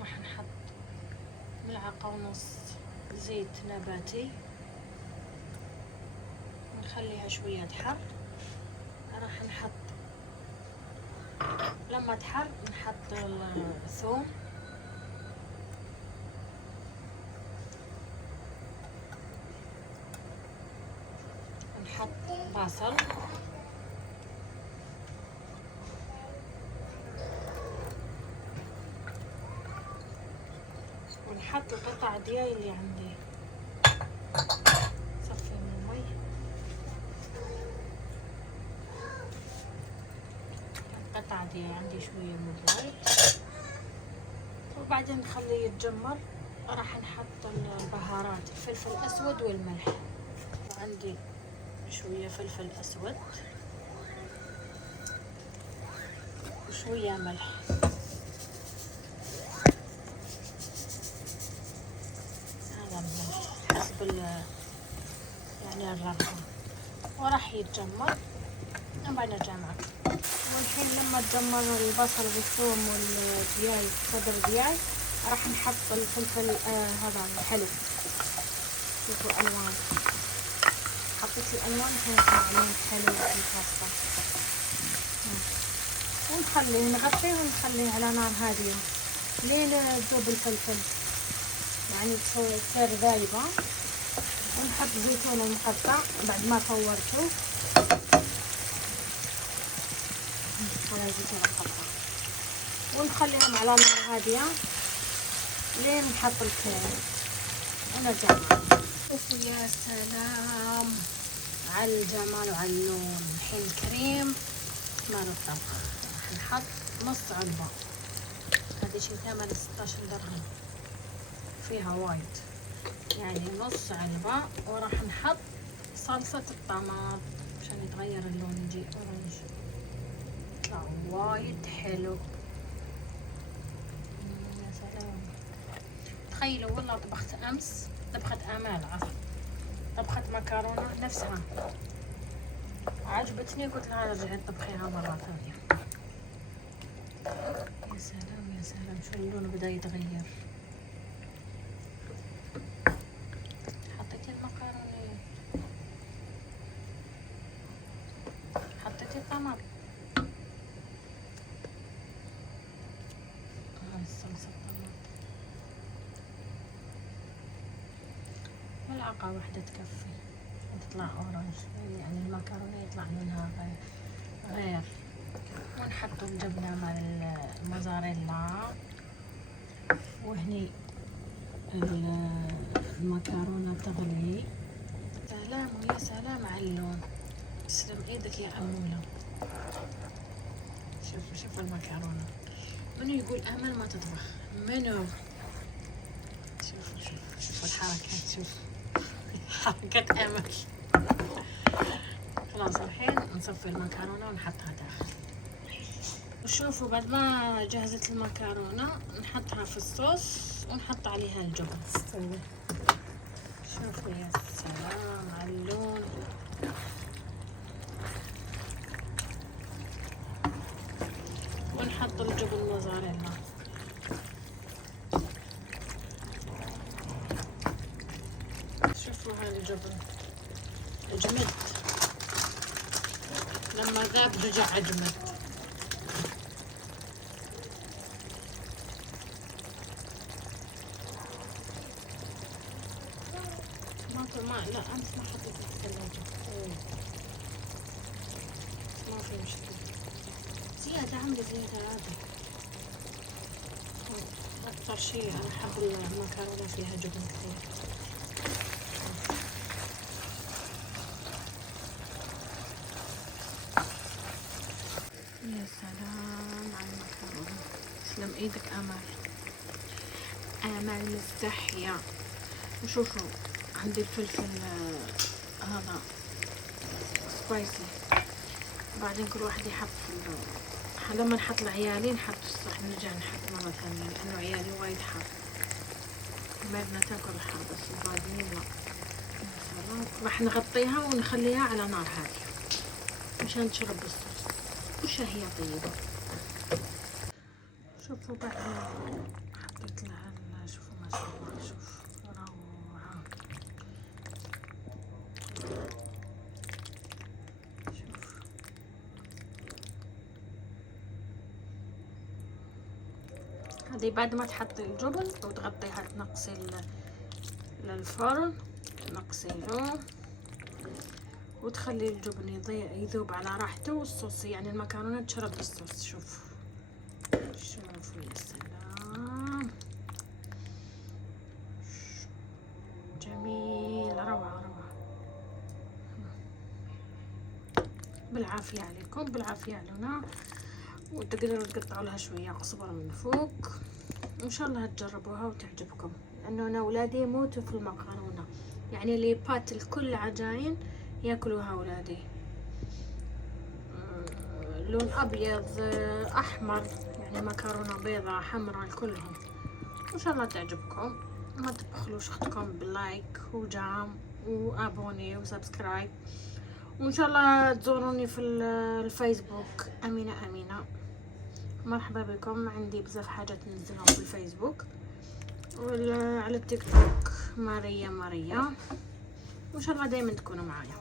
راح نحط ملعقة ونص زيت نباتي ونخليها شوية تحر. راح نحط لما تحر نحط الثوم، نحط بصل، ونحط القطع ديالي اللي عندي. صفي من المي، القطع ديالي عندي شوية من الزيت، وبعدين نخليه يتجمر. راح نحط البهارات، الفلفل الأسود والملح. عندي شوية فلفل أسود وشوية ملح. هذا الملح حسب يعني الرغبة، وراح يتجمر. نبغى نرجع معكم. والحين لما تجمر البصل والثوم والدياي الصدر دياي، راح نحط الفلفل هذا الحلو. شوفوا الوان، حطيت الالوان عشان يطلع لون حلو في الباستا. ونخليه نغطيه ونخليه على نار هاديه لين تذوب الفلفل، يعني تصير ذايبه. ونحط زيتون المقطع بعد ما فورته على زيتون مقطع، ونخليهم على نار هاديه لين نحط الكريم ونرجع معهم. شوفوا يا سلام على الجمال وعلى اللون. الحين الكريم مال الطبخ راح نحط نص علبة. هذا شي ثمن 16 درهم، فيها وايد يعني نص علبة. وراح نحط صلصة الطماط عشان يتغير اللون يجي اورنج، يطلع وايد حلو. يا سلام. تخيلوا والله طبخت امس طبخة امال عصر، طبخة مكرونة نفسها عجبتني، قلت لها رجعي طبخيها مرة ثانية. يا سلام يا سلام، شو اللون بدأ يتغير. حطيت المكرونة، حطيت الطماط، هاي الصلصة الطماط، ملعقة واحدة تكفي تطلع اورنج، يعني المكرونة يطلع لونها غير. ونحط الجبنة مال الموزاريلا، وهني المكرونة تغلي. سلام ويا سلام على اللون. تسلم ايدك يا أمولة. شوفوا المكرونة. منو يقول امل ما تطبخ؟ منو؟ شوفوا الحركات، شوف حركة امل. خلاص الحين نصفي المكرونة ونحطها داخل. وشوفوا بعد ما جهزت المكرونة نحطها في الصوص ونحط عليها الجبن. شوفوا يا سلام على اللون. ونحط الجبن موزاريلا. شوفوا هذا الجبن اجمد، لما ذاب رجع اجمد. ما لا امس ما حطيت في الثلاجة، ما في مشكلة. زيادة عملي زيادة عادي. اكثر شيء انا احب المكرونة فيها جبن كثير. يا سلام على المكرونة. تسلم ايدك امل. امل مستحية. وشوفوا عندي الفلفل هذا سبايسي. بعدين كل واحد يحط لما نحط لعيالي نحط الصح، نرجع نحط مرة ثانية لأنه عيالي وايد حار. بدنا تاكل الحار بس الباقيين لا. راح نغطيها ونخليها على نار هادية مشان تشرب الصوص وشهية طيبة. شوفوا بعد ما حطيت هذه بعد ما تحطي الجبن وتغطيها تنقصي للفرن، تنقصينه وتخلي الجبن يذوب على راحته، والصوص يعني المكرونه تشرب الصوص. شوفوا يا سلام، جميل، روعه روعه. بالعافيه عليكم، بالعافيه علينا. وتقدروا تقطعوا لها شويه قزبره من فوق، وان شاء الله تجربوها وتعجبكم، لانه انا اولادي يموتوا في المكرونه، يعني اللي بات الكل عجاين ياكلوها اولادي. لون ابيض، احمر، يعني مكرونه بيضاء حمراء كلهم. وان شاء الله تعجبكم. ما تبخلوش اختكم باللايك ودعم وابوني وسبسكرايب، وان شاء الله تزوروني في الفيسبوك امينه. مرحبا بكم، عندي بزاف حاجات ننزلهم في الفيسبوك، وعلى التيك توك ماريا. وان شاء الله دايما تكونوا معايا.